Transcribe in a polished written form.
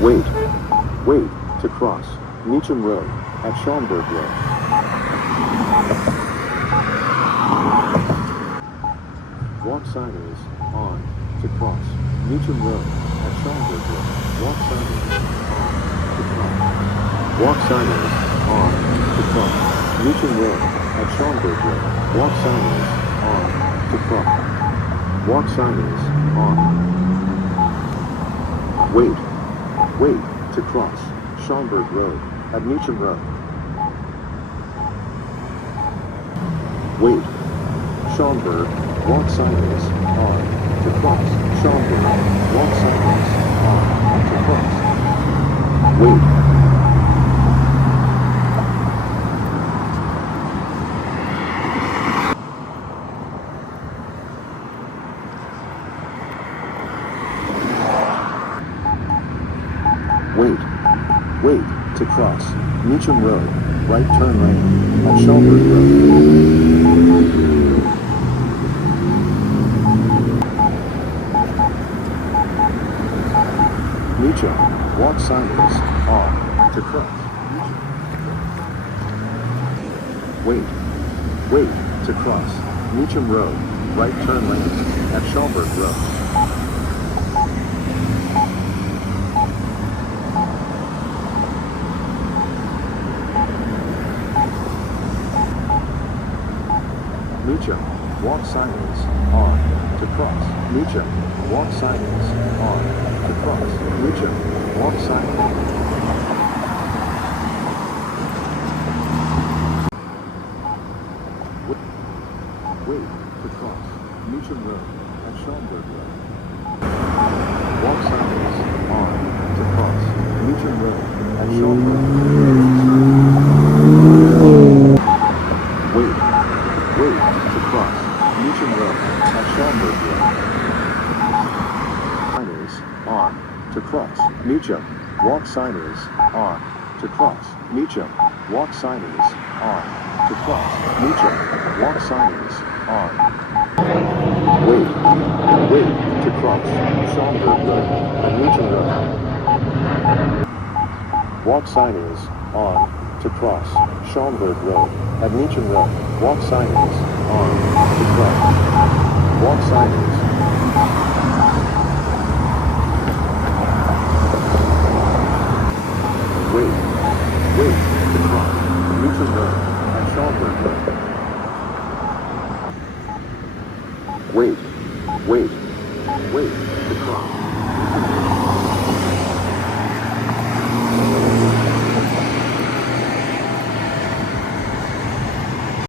Wait. Wait to cross Mecham Road at Schaumburg Walk. Walk sign is on to cross Mecham Road at Schaumburg Walk. Walk sign is on to cross. Walk sign is on to cross Mecham Road at Schaumburg Walk. Walk sign is on to cross. Walk sign is on. Wait. Wait to cross Schaumburg Road at Mecham Road. Wait. Schaumburg. Walk sign is on to cross Schaumburg. Walk sign is on to cross. Wait. Wait. Wait to cross Mecham Road. Right turn lane at Schaumburg Road. Mecham Walk sign is on to cross. Wait. Wait to cross Mecham Road. Right turn lane at Schaumburg Road. Mecham Walk sign is on to cross. Mecham Walk sign is on to cross. Mecham Walk sign is. Wait to cross Mecham Road at Schaumburg Road. Walk sign is on to cross Mecham Road at Schaumburg Road. Wait. Wait to cross Mecham Road at Schaumburg Road. Sign is on to cross Mecham. Walk sign is on to cross Mecham. Walk sign is on to cross Mecham. Walk sign is on. Wait. Wait to cross Schaumburg Road at Mecham Road. Walk sign is on to cross Schaumburg Road at Mecham Road. Walk sign is on to cross. Walk sign is